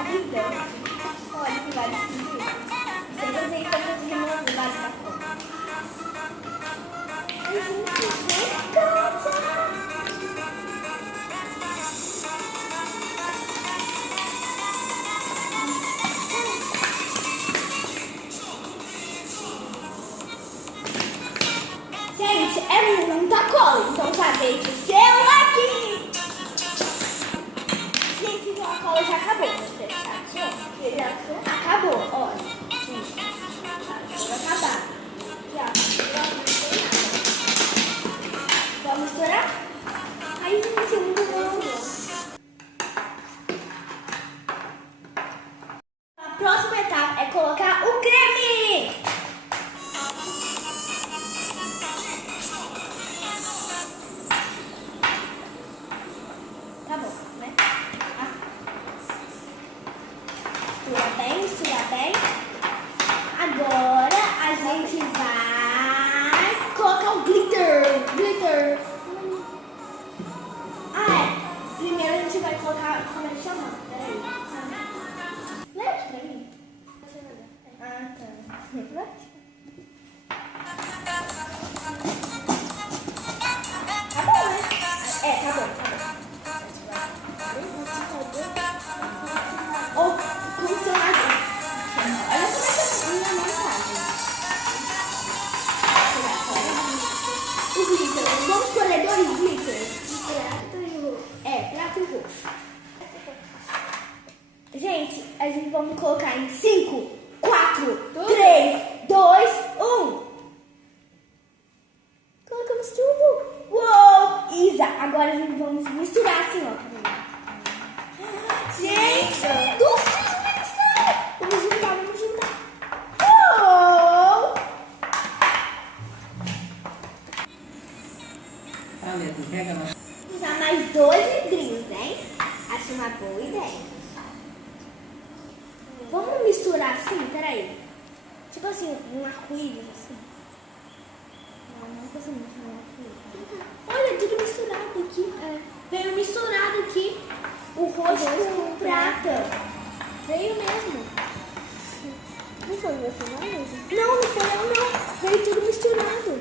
tá brilhando. Olha que vai descobrir. Sem fazer isso, eu consegui não levar da cor. Gente, casa! Gente, é muita cola, então já deixa o seu like. Gente, então a cola já acabou. Vou fechar aqui, ó. Porque já acabou, ó. Gente, vai acabar. Aqui, ó. Vamos misturar? Ai, gente, é muito bom. A próxima etapa é colocar o creme. Tá bom, né? Mistura bem. Agora a gente vai colocar o glitter. Primeiro a gente vai colocar, como é que chama? Peraí. Lete pra mim. Ah, tá. Tá bom, né? Tá bom. Condicionador. Olha como é que minha mão tá, gente. O glitter. Vamos escolher 2 glitters. Prato e roxo. Gente, a gente vamos colocar em 5, 4, 3, 2, 1. Colocamos tudo. Uou! Isa, agora a gente vamos misturar assim, ó. Gente, docinho misturar. Vamos juntar. Uou! Pega na... Usar mais 2 vidrinhos, hein? Acho uma boa ideia. Vamos misturar assim? Peraí. Tipo assim, um arco-íris assim. Não consigo misturar um arco-íris. Olha, tudo misturado aqui. Veio misturado aqui. O roxo com o prata. Veio mesmo. Não foi você não mesmo? Não foi eu não. Veio tudo misturado.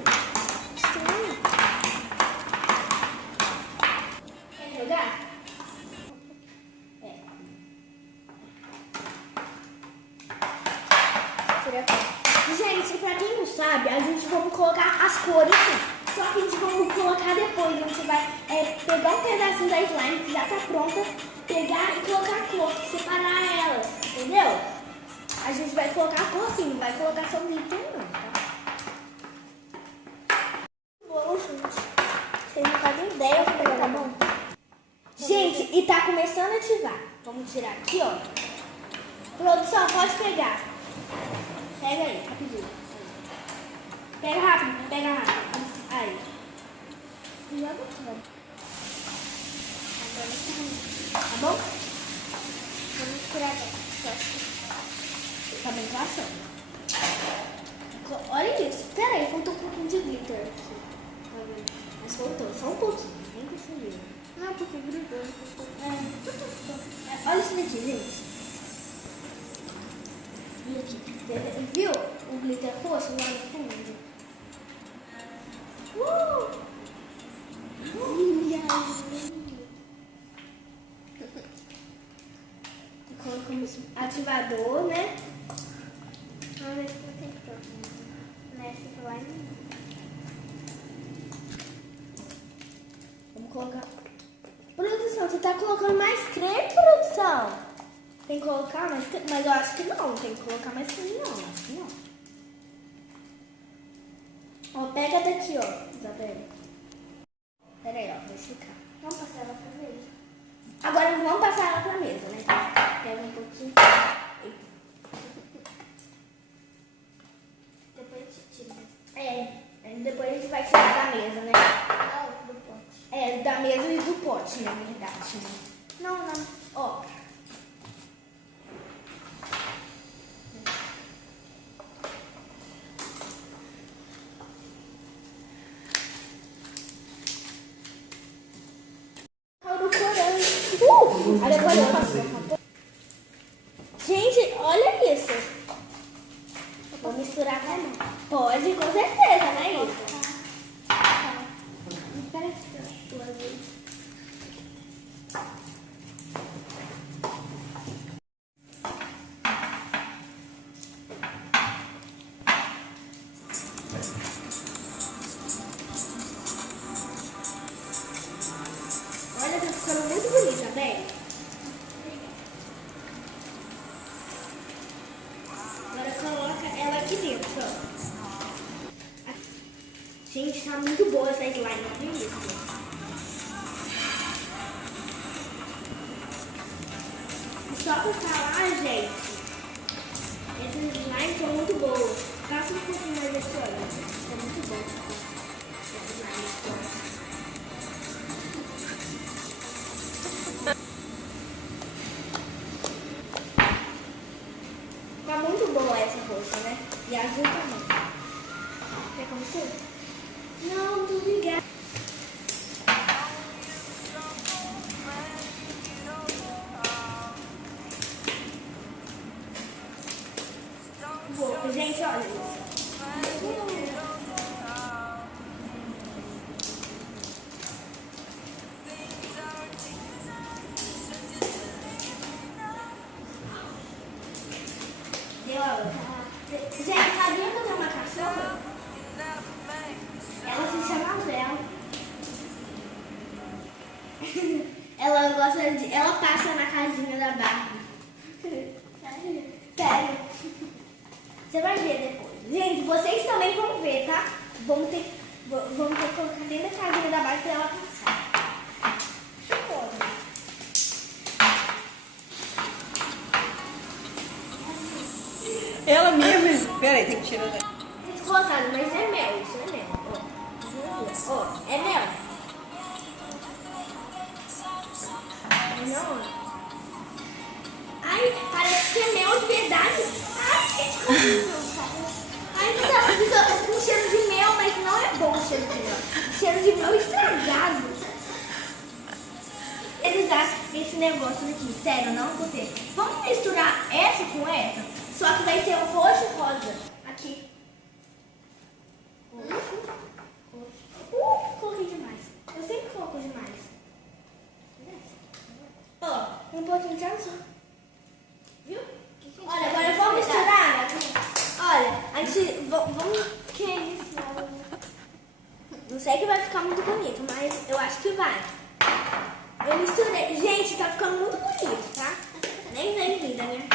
Estranho. Quer jogar? Gente, pra quem não sabe, a gente vai colocar as cores sim. Só que a gente vai colocar depois. A gente vai pegar um pedacinho da slime que já tá pronta, pegar e colocar a cor, separar ela, entendeu? A gente vai colocar a cor assim, não vai colocar só glitter não, tá? Bom, gente. Vocês não fazem ideia como tá bom? Gente, e tá começando a ativar. Vamos tirar aqui, ó. Produção, pode pegar. Pega aí, rapidinho. Pega rápido. Aí. Joga aqui, ó. Tá bom? Vamos tirar aqui. Tá bem passando. Olha isso. Pera aí, faltou um pouquinho de glitter aqui. Tá vendo? Mas faltou, só um pouquinho. Nem percebi. Não, porque grudou. Olha isso daqui, gente. E aqui, viu o glitter roxo lá no fundo? Colocamos ativador, né? Olha que eu tenho pronto. Nessa lá vamos colocar. Produção, você tá colocando mais creme, produção? Tem que colocar mais creme? Mas eu acho que não. Tem que colocar mais creme, não. Acho que não. Ó, pega daqui, ó, Isabela. Pera aí, ó, vai ficar. Vamos passar ela pra mesa. Agora vamos passar ela pra mesa, né? Pega um pouquinho. Depois a gente tira. Depois a gente vai tirar da mesa, né? Do pote. Da mesa e do pote, na verdade. Né? Não. Ó. Aí depois eu faço. ficando muito bonita, bem. Agora coloca ela aqui dentro, ó. Gente, tá muito boa essa slime, viu isso? E só pra falar, gente, essas slimes são muito boas. Passa um pouquinho mais desse óleo. É muito bom. Essas slimes. Tá muito boa essa roxa, né? E a azul também. Quer como tudo? Não, muito obrigada. Boa. Gente, olha isso. Gente, sabia que eu tenho uma cachorra? Ela se chama Bel. Ela gosta de. Ela passa na casinha da Barbie. Sério. Você vai ver depois. Gente, vocês também vão ver, tá? Vamos ter que colocar dentro da casinha da Barbie pra ela passar. Ela mesmo. Peraí, tem que tirar dela. Rosado, mas é mel, isso é mel. Ó, ó, é mel. Não. Ai, parece que é mel de verdade. Ai, gente, como isso? Ai, fica com cheiro de mel, mas não é bom o cheiro de mel. Cheiro de mel estragado. Eles acham esse negócio aqui, sério, não você. Vamos misturar essa com essa? Só que vai ser o roxo e rosa. Aqui. Coloquei demais. Eu sempre coloco demais. Ó, um pouquinho de azul. Viu? Olha, agora vamos misturar. Olha, a gente... Vamos... Que é isso? Não sei que vai ficar muito bonito, mas eu acho que vai. Eu misturei. Gente, tá ficando muito bonito, tá? Nem vem vida, né?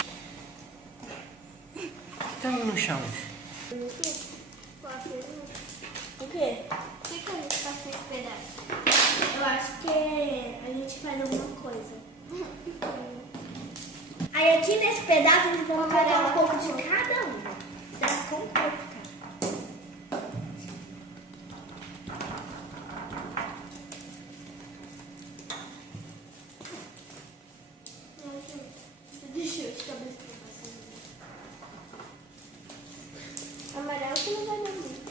Tá aí no chão. O quê? O que a gente faz com esse pedaço? Eu acho que a gente faz alguma coisa. Aí aqui nesse pedaço a gente vai colocar um pouco de cada uma. Será com um pouco, cara? Deixa eu te cabeça pra passar. Amarelo que não vai dar muito.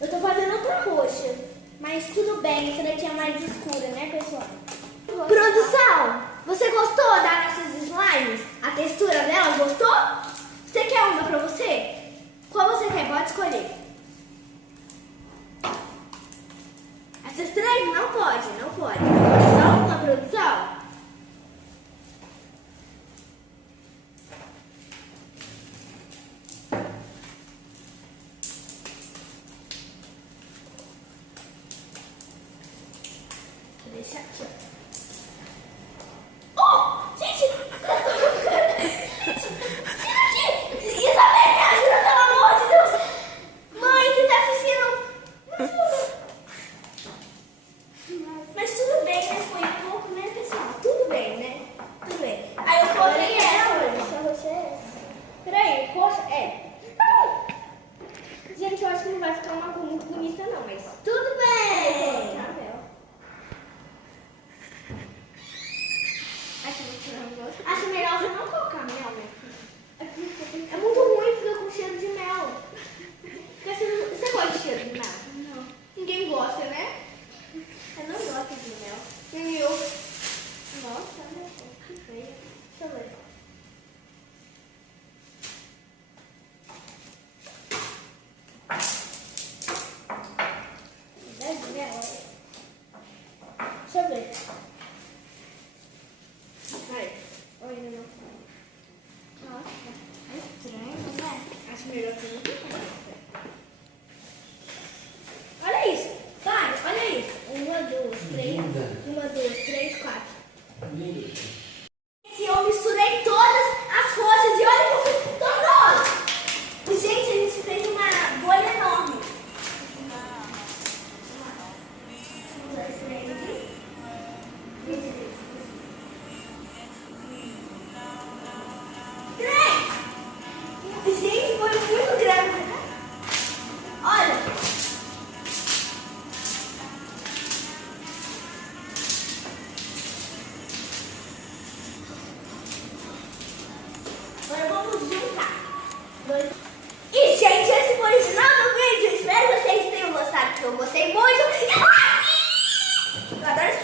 Eu tô fazendo outra roxa, mas tudo bem, essa daqui é mais escura, né, pessoal? Produção, você gostou das nossas slimes? A textura dela, gostou? Você quer uma pra você? Qual você quer? Pode escolher. Essas três? Não pode, não pode. Só uma, produção? Deixa aqui, ó. Oh, gente! Tira aqui! Isabel, me ajuda, pelo amor de Deus! Mãe, que tá assistindo? Mas tudo bem, né? Foi um pouco, né, pessoal? Tudo bem, né? Tudo bem. Aí eu coloquei essa. Peraí, poxa, é. Gente, eu acho que não vai ficar uma cor muito bonita, não, mas tudo bem! Acho melhor você não colocar mel, né? É muito ruim, fica com cheiro de mel. Você gosta de cheiro de mel? Não. Ninguém gosta, né? Eu não gosto de mel. Nem eu. Nossa, olha só, que feio. Deixa eu ver. Deixa eu ver. Ai, olha, não. Nossa, é estranho, né? Acho melhor que não. Olha isso. Vai, olha isso. 1, 2, Eu adoro